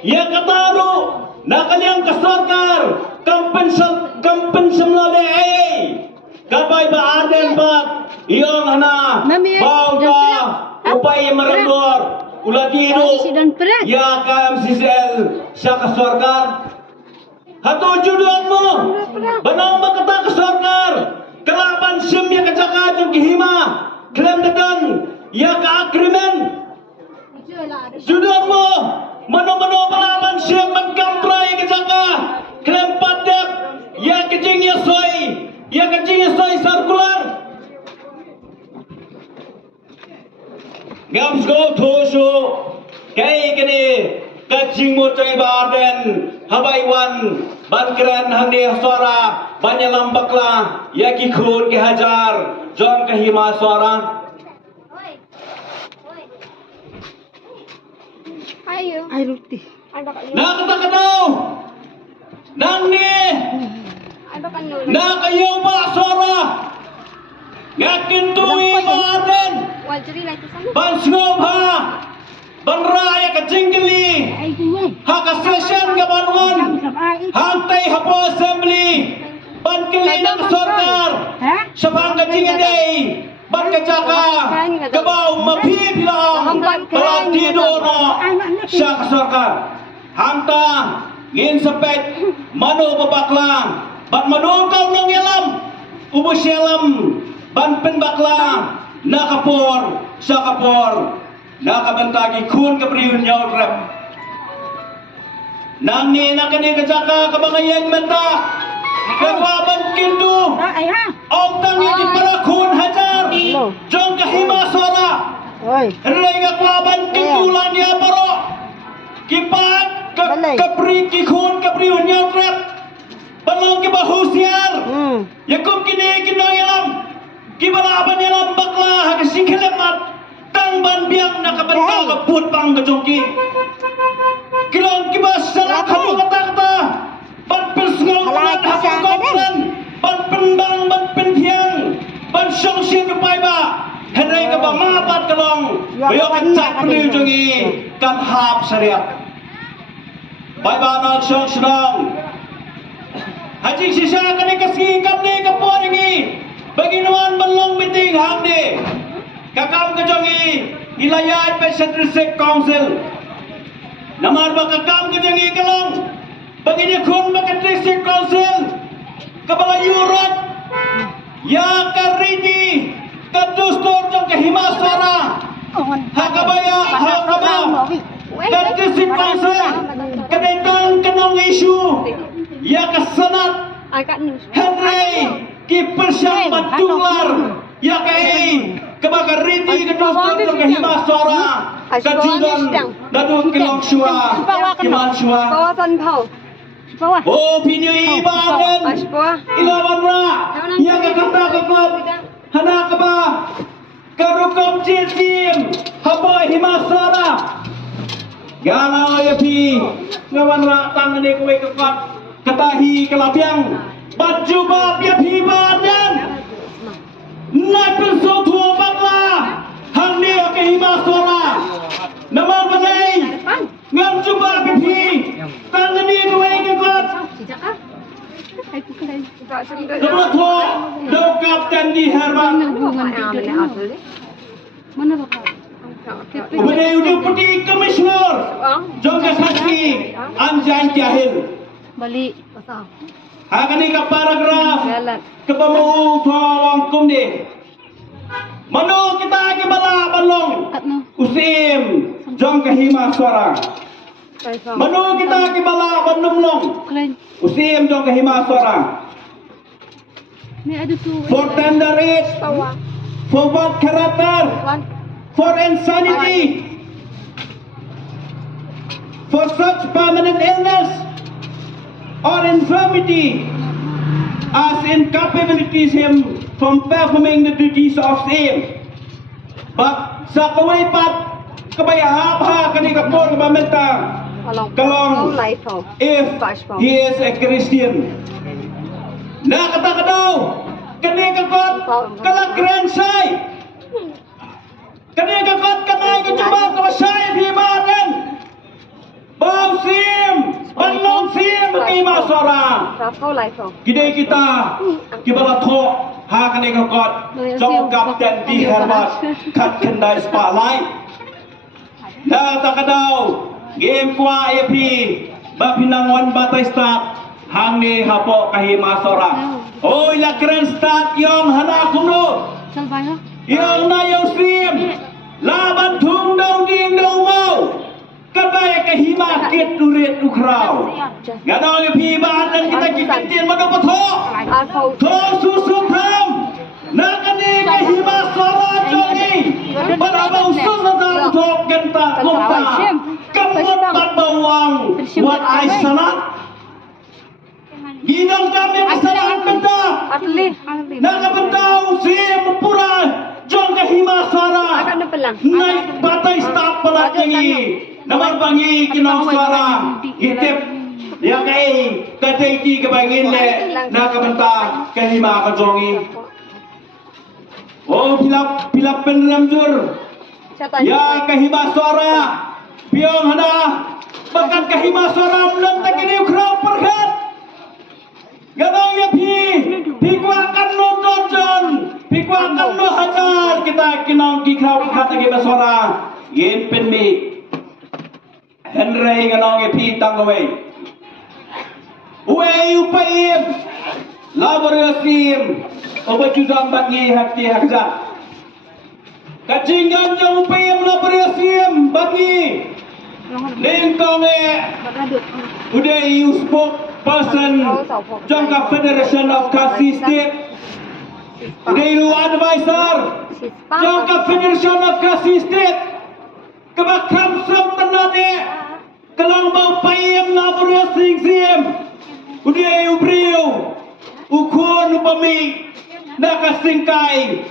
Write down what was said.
Ya kataru nakaliang kasarkar kampensam lade kabay ba arden bat iyong hana bauta upay maragor uladido ya kam sisel siya kasarkar hato juduan mo banang makata kasarkar kalaban siyam ya kajaka yung kihima klem dadan ya ka agreement juduan mo mano-mano palaban siyam magkampray kajaka klem padep ya kajing yasoy circular ngam go thosho kai kini kajing mo cai baden habaiwan bankran hangni suara banyalam bakla yaki khun ke hajar jon kahima suara ayo Ay, Ruti. nakatakaw nang ni nakayaw ba suara ngakin tuwi baden bansnob ha banraya kajingkili Ay, kuya. haka session ka banwan hantay hapo assembly bankili ng sorkar Ha? sabang kajingaday ban kajaka kabaw mapid lang palatido na siya kasorkar hanta ngin sapet mano babakla bat manungkaw ng yalam ubos yalam ban penbakla nakapor siya kapor nakabantagi kun kapriyon yaw rep nangni nakani kajaka kabangayang mata kawaban kindu Ay, ha? Om tangi di para kun hajar jong kahima suara Oy. Rega klaban kindulan ya baro kipat Balay. kapri kikun kapri unyal trap balong kibahusiar yakum kini kinong yalam kibalaban yalam bakla hakasing kelemat tang ban biang nakabanta kaput pang kajongki kilong kibas salah kamu kata-kata ban persngol kumat hapu kopran ban pendang ban penpiang ban syong sin rupai ba henry ka ba mapat kalong bayo kacak peniu jongi kan hap syariat bai ba nak syong senang haji sisa kani kasi kapni kapor ini bagi nuan belong meeting hang de kakam kejongi wilayah Pesat District Council namar ba kakam kejongi kalong bagi ni kun ba District Council kabala yurat ya karidi kadustor jong kahima suara hakabaya hakaba District Council kadetang kanong isu ya kasanat Henry kipersyang batunglar ya kai kebaga riti kedustor jong kahima suara kajudan dadun kelong syua kiman syua Kawasan Pau. Bawah. oh pinyo ibaden Bawah. ilawan ra ya kakata kakot hana ka ba karukom jisim haba himasara galau ya pi ngawan ra tangane kowe kakot katahi kelapiang baju bab ya pi badan nai perso tua bakla hang ni ke himasara nama banai ngam juba ya pi tangane kowe kakot Sebelum tu, dokap dan diharap. Mana bapak? Kepada Deputy Commissioner, Jongka Saksi, Anjan Jahil. Balik. Pasal. Hakani ka paragraf. Galat. Kepamu tuawang kumdi. Mano kita kibala balong. Kat no. Usim, Jongka Hima Suara. Mano kita kibala bandumlong. Kalian. Usim Jongka Hima Suara. Ni ada tu. For tender it, Bawah. for what character, One. for insanity, for such permanent illness or infirmity as incapabilities him from performing the duties of same. But sa kawaipat kabayahap kani kapor kabamenta kalong if he is a Christian. Nakata daw kani kakot kala grandson. Kani kakot kanay kajuba kamasay himaten. Bausi berkima suara. Raffle Rifle. Kini kita kibala to hakan eka kot jong kapten di herbat kat kendai spotlight. Dah tak kadau game kwa AP bapinangon batai start hang ni hapo kahima suara. Oi la keren start yong hana kumno. Salbay ho. Yong na yong stream. Laban thung dau ding dau mau. Kabai kahima kit durit ukrau. Gadong AP ban dan kita kikitin madu pato. Alpha. Thong susu tham. Nakani kahima suara jongi. Berapa usus datang thok genta kumta. Kaput bat bawang. Wat ai sanat. Gidang kami kesalahan benda. Atli. Nakabentau si mempura jong kahima suara. Akan na pelang. Naik batai start pelat lagi. Namar bangi kinong suara. Itip. Yang kai kadai ti kebangin le. Nakabenta kahima kajongi. Oh pilap penramjur. Ya kahima suara. Piong hana. Bakat kahima suara melentak ini ukrau perhat. Gadong ya pi kuakan no dojon, pi kuakan no hajar kita kinong kikrau kata kita suara. Yen penmi. Henry gadong ya pi tanggawe. Uwe upayim. Laborasim. Obat judam bagi hati hakza. Kacinggan yang upayim laborasim bagi. Lingkonge. Badadut. Udah you spoke person Jangka Federation of Kasi State. Udah you advisor Jangka Federation of Kasi State. Kebakam som tenade kelang bau payem nabur sing sim. Udah you brio ukun upami nakasingkai